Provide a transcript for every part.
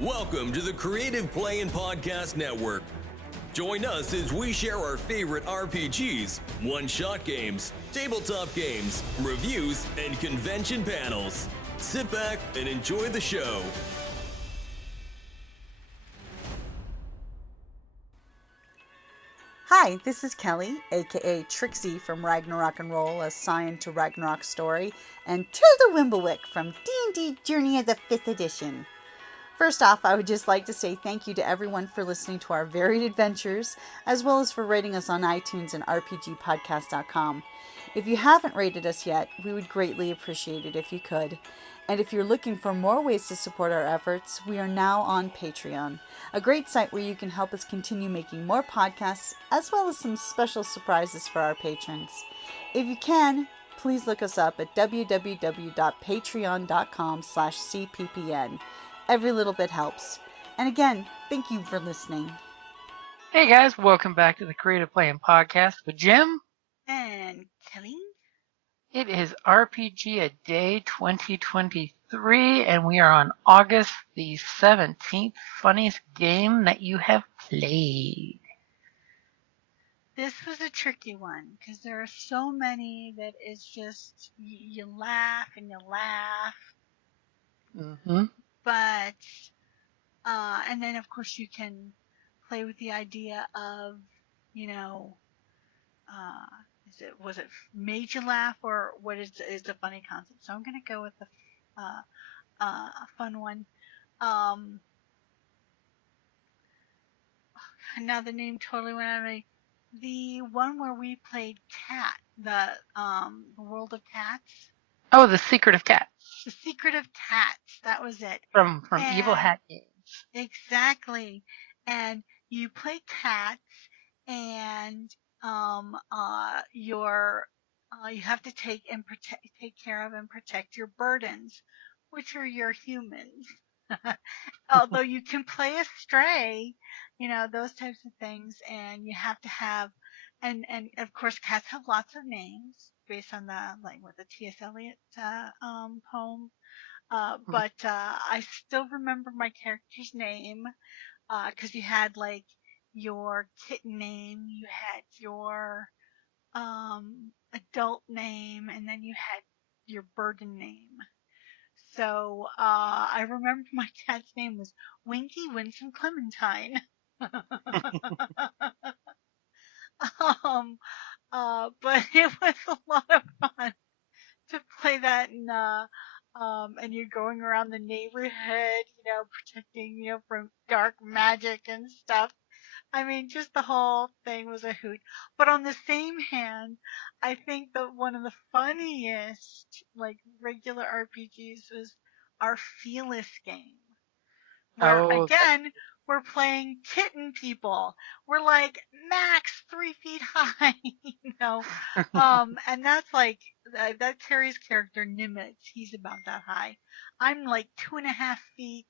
Welcome to the Creative Play and Podcast Network. Join us as we share our favorite RPGs, one-shot games, tabletop games, reviews, and convention panels. Sit back and enjoy the show. Hi, this is Kelly, aka Trixie from Ragnarok and Roll, assigned to Ragnarok Story, and Tilda Wimblewick from D&D Journey of the 5th Edition. First off, I would just like to say thank you to everyone for listening to our varied adventures, as well as for rating us on iTunes and RPGpodcast.com. If you haven't rated us yet, we would greatly appreciate it if you could. And if you're looking for more ways to support our efforts, we are now on Patreon, a great site where you can help us continue making more podcasts, as well as some special surprises for our patrons. If you can, please look us up at www.patreon.com/cppn. Every little bit helps. And again, thank you for listening. Hey guys, welcome back to the Creative Play and Podcast with Jim. And Kelly? It is RPGaDay 2023, and we are on August the 17th. Funniest game that you have played. This was a tricky one, because there are so many that it's just, you laugh and you laugh. Mm-hmm. But, and then of course you can play with the idea of, was it made you laugh, or what is the funny concept? So I'm going to go with a fun one. Now the name totally went out of me. The one where we played Cat, the World of Cats. Oh, The Secret of Cats. The Secret of Cats, that was it. From Evil Hat Games. Exactly. And you play cats, and you have to take care of and protect your burdens, which are your humans. Although you can play a stray, those types of things, and you have to have, and of course cats have lots of names based on the T.S. Eliot poem. But I still remember my character's name, because you had your kitten name, you had your adult name, and then you had your burden name. So I remember my cat's name was Winky Winsome Clementine. But it was a lot of fun to play that, and you're going around the neighborhood, protecting, from dark magic and stuff. I mean, just the whole thing was a hoot. But on the same hand, I think that one of the funniest, regular RPGs was our Fearless game, where again, we're playing kitten people. We're like max 3 feet high, and that's that Terry's character Nimitz. He's about that high. I'm like 2.5 feet,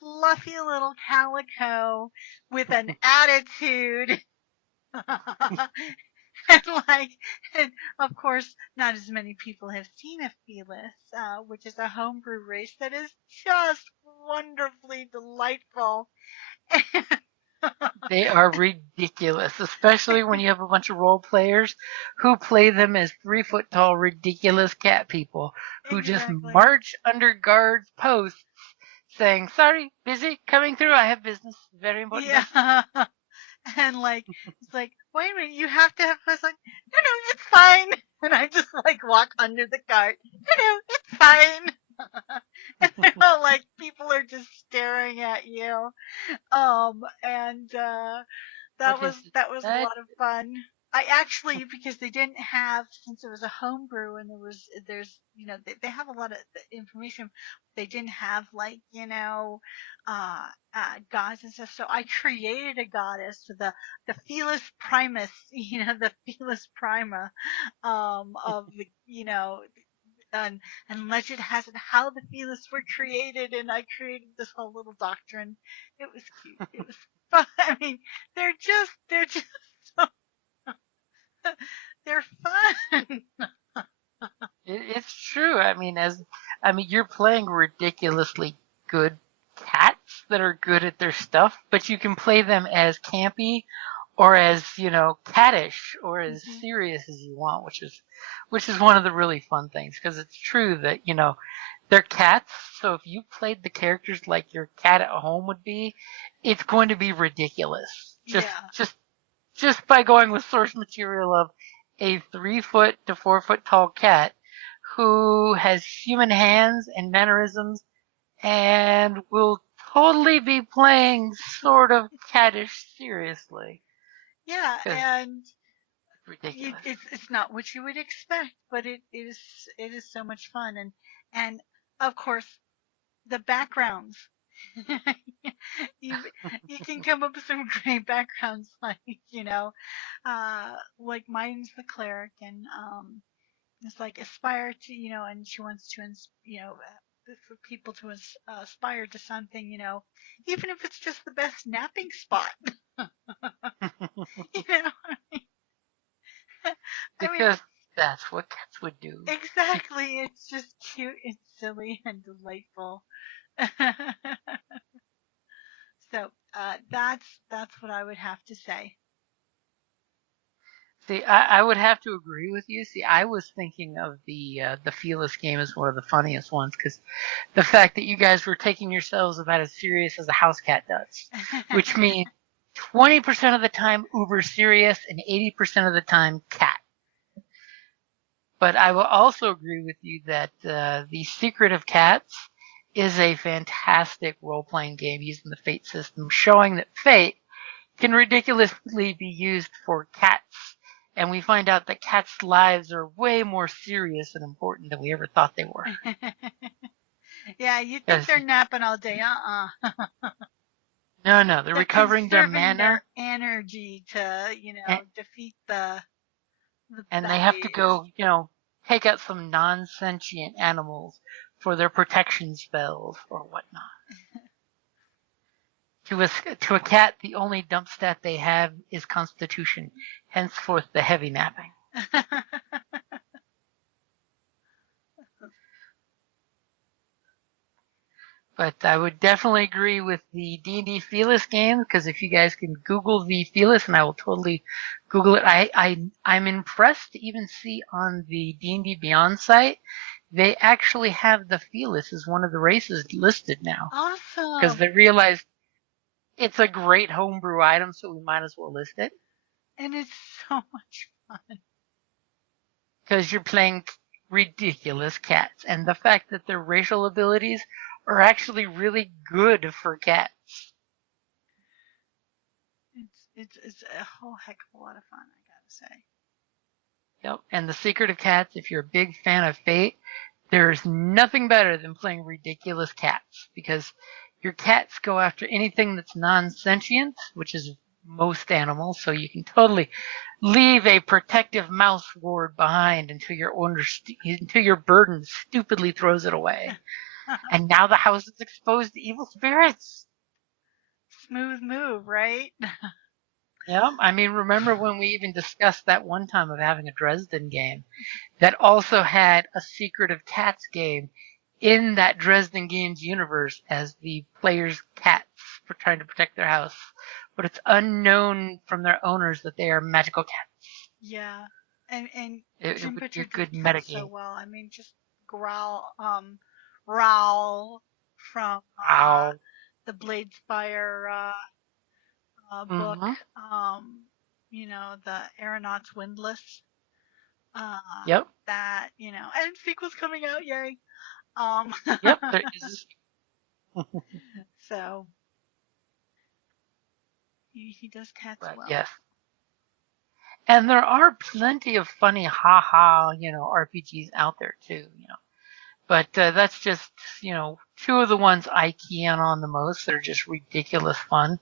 fluffy little calico with an attitude. And of course, not as many people have seen a Fearless, which is a homebrew race that is just wonderfully delightful. They are ridiculous, especially when you have a bunch of role players who play them as 3-foot tall, ridiculous cat people who just march under guard posts saying, "Sorry, busy, coming through, I have business, very important." Yeah. And it's like, wait a minute, you have to have, I was like, no, it's fine. And I just walk under the cart. No, it's fine. And people are just staring at you. And that was a lot of fun. I actually, because they didn't have, since it was a homebrew and there's, they have a lot of information. They didn't have gods and stuff. So I created a goddess, the Fearless Primus, the Fearless Prima, of the, and legend has it how the Fearless were created, and I created this whole little doctrine. It was cute. It was fun. I mean, they're just so they're fun. It's true. I mean, you're playing ridiculously good cats, that are good at their stuff, but you can play them as campy or as, cattish or as serious as you want, which is one of the really fun things, because it's true that, they're cats, so if you played the characters like your cat at home would be, it's going to be ridiculous. Just by going with source material of a 3-foot to 4-foot tall cat who has human hands and mannerisms and will totally be playing sort of cattish seriously. Yeah, and ridiculous. It's not what you would expect, but it is so much fun, and of course the backgrounds. you you can come up with some great backgrounds, like like mine's the cleric, and it's like aspire to, and she wants to for people to aspire to something, even if it's just the best napping spot. you know Because that's what cats would do. Exactly. It's just cute and silly and delightful. So that's what I would have to say. See, I would have to agree with you. See, I was thinking of the Fearless game as one of the funniest ones, because the fact that you guys were taking yourselves about as serious as a house cat does, which means 20% of the time uber serious and 80% of the time cat. But I will also agree with you that The Secret of Cats is a fantastic role-playing game using the Fate system, showing that Fate can ridiculously be used for cats. And we find out that cats' lives are way more serious and important than we ever thought they were. Yeah, you think they're napping all day. No, they're recovering their mana. Their energy to, defeat the and they have to go, take out some non-sentient animals for their protection spells or whatnot. To a cat, the only dump stat they have is Constitution, henceforth the heavy napping. But I would definitely agree with the D&D Fearless game, because if you guys can Google the Fearless, and I will totally Google it, I'm impressed to even see on the D&D Beyond site, they actually have the Fearless as one of the races listed now. Awesome. Because they realized it's a great homebrew item, so we might as well list it. And it's so much fun. Because you're playing ridiculous cats, and the fact that their racial abilities are actually really good for cats. It's a whole heck of a lot of fun, I gotta say. Yep, and The Secret of Cats, if you're a big fan of Fate, there's nothing better than playing ridiculous cats, because your cats go after anything that's non-sentient, which is most animals, so you can totally leave a protective mouse ward behind until your burden stupidly throws it away. And now the house is exposed to evil spirits. Smooth move, right? Yeah, I mean, remember when we even discussed that one time of having a Dresden game that also had a Secret of Cats game in that Dresden Games universe as the players' cats for trying to protect their house, but it's unknown from their owners that they are magical cats. Yeah, and it Jim would be Butcher a good did metagame. so well. I mean, just Growl from the Bladespire book. The Aeronauts Windless. Yep. That, and sequel's coming out, yay. Yep, there is. So he does cats well. Yes. And there are plenty of funny RPGs out there too, But that's just, two of the ones I key in on the most. They're just ridiculous fun.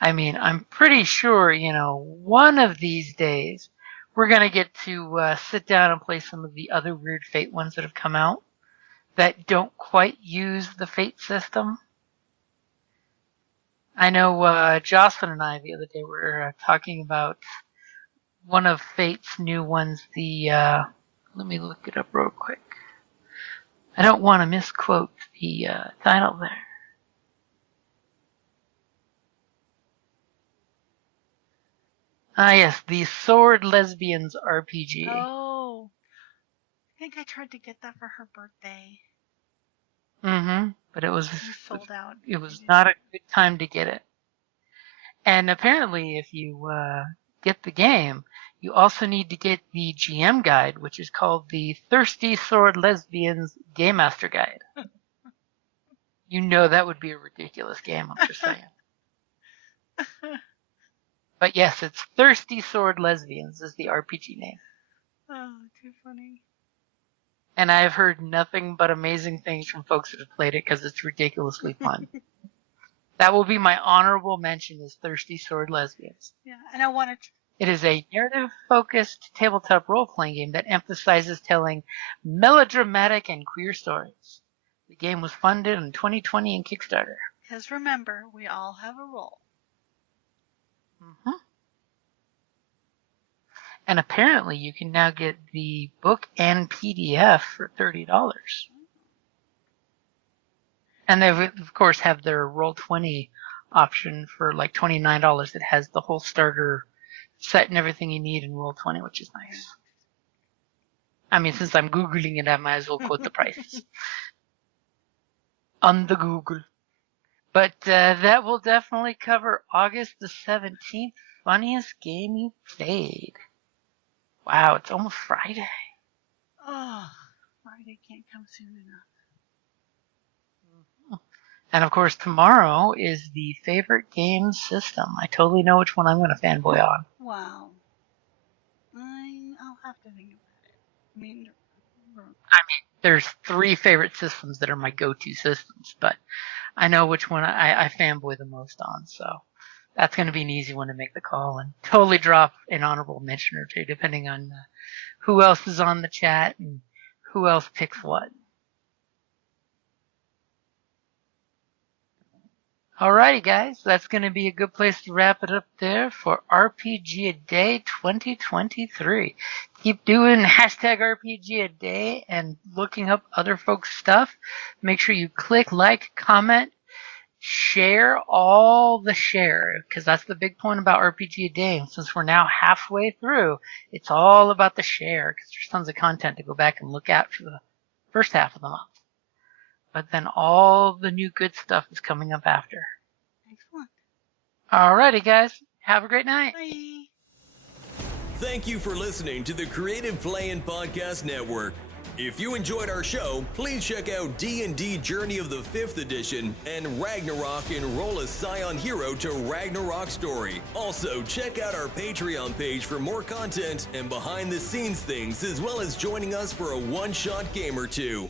I mean, I'm pretty sure, one of these days we're going to get to sit down and play some of the other weird Fate ones that have come out that don't quite use the Fate system. I know Jocelyn and I the other day were talking about one of Fate's new ones, let me look it up real quick. I don't want to misquote the title there. Ah, yes, the Sword Lesbians RPG. Oh, I think I tried to get that for her birthday. But it was You sold out. it was not a good time to get it. And apparently, if you get the game, you also need to get the GM guide, which is called the Thirsty Sword Lesbians Game Master Guide. You know that would be a ridiculous game, I'm just saying. But yes, it's Thirsty Sword Lesbians is the RPG name. Oh, too funny. And I've heard nothing but amazing things from folks that have played it because it's ridiculously fun. That will be my honorable mention is Thirsty Sword Lesbians. Yeah, and I wanted to. It is a narrative-focused tabletop role-playing game that emphasizes telling melodramatic and queer stories. The game was funded in 2020 in Kickstarter. Because remember, we all have a role. And apparently you can now get the book and PDF for $30. And they, of course, have their Roll20 option for like $29 that has the whole starter set and everything you need in Roll20, which is nice. I mean, since I'm Googling it, I might as well quote the prices. On the Google. But that will definitely cover August the 17th, funniest game you played. Wow, it's almost Friday. Oh, Friday can't come soon enough. And of course, tomorrow is the favorite game system. I totally know which one I'm going to fanboy on. Wow. I'll have to think about it. I mean, there's 3 favorite systems that are my go-to systems, but I know which one I fanboy the most on, so that's going to be an easy one to make the call and totally drop an honorable mention or two, depending on who else is on the chat and who else picks what. Alrighty, guys, that's going to be a good place to wrap it up there for RPGaDay 2023. Keep doing #RPGaDay and looking up other folks' stuff. Make sure you click like, comment, share all the share, because that's the big point about RPGaDay. And since we're now halfway through, it's all about the share, because there's tons of content to go back and look at for the first half of the month. But then all the new good stuff is coming up after. excellent. Alrighty, guys. Have a great night. Bye. Thank you for listening to the Creative Play and Podcast Network. If you enjoyed our show, please check out D&D Journey of the 5th Edition and Ragnarok Enroll a Scion Hero to Ragnarok Story. Also, check out our Patreon page for more content and behind-the-scenes things, as well as joining us for a one-shot game or two.